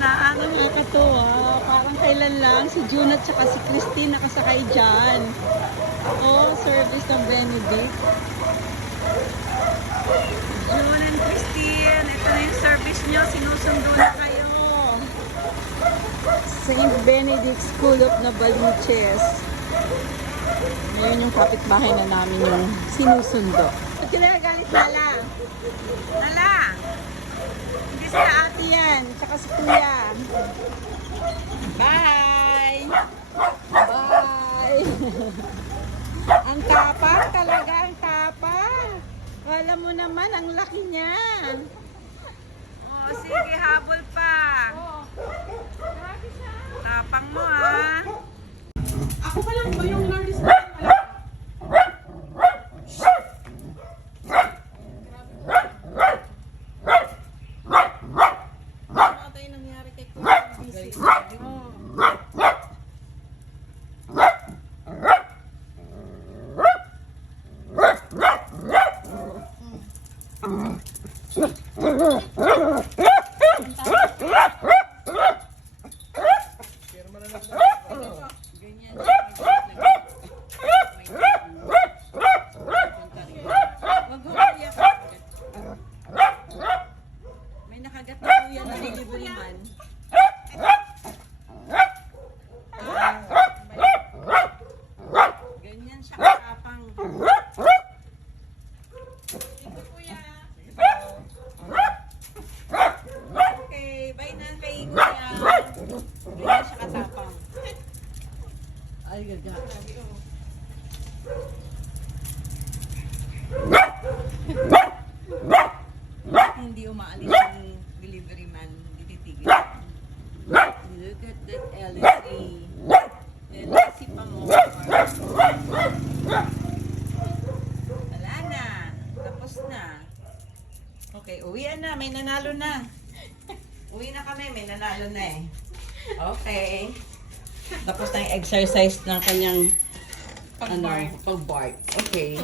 na, ang nakakatuwa. Parang kailan lang si June at saka si Christine nakasakay dyan. Oh, service ng Benedict. June and Christine, ito na yung service nyo. Sinusundo na kayo. St. Benedict School of Navaliches. Ngayon yung kapitbahay na namin yung sinusundo. Ba't ka nagagalit, Lala? Lala! Tsaka si kuya. Bye! Bye! ang tapang talaga, ang tapang. Wala mo naman, ang laki niya. Oh, sige, habol pa. Tapang mo, ha? Ako pa lang ba yung May nakagat na delivery man. Ganyan siya katapang. Ito kuya. Okay, bye na kay kuya. Ganyan siya katapang. Ay, gaga. Hindi umaalis yung delivery man. Hindi titigil. Look at that LSA. LSA pa mo. Wala na. Tapos na. Okay, uwian na. May nanalo na. Uwi na kami. May nanalo na eh. Okay. Tapos na yung exercise ng kanyang ano, Pag-bark. pag-bark. Okay.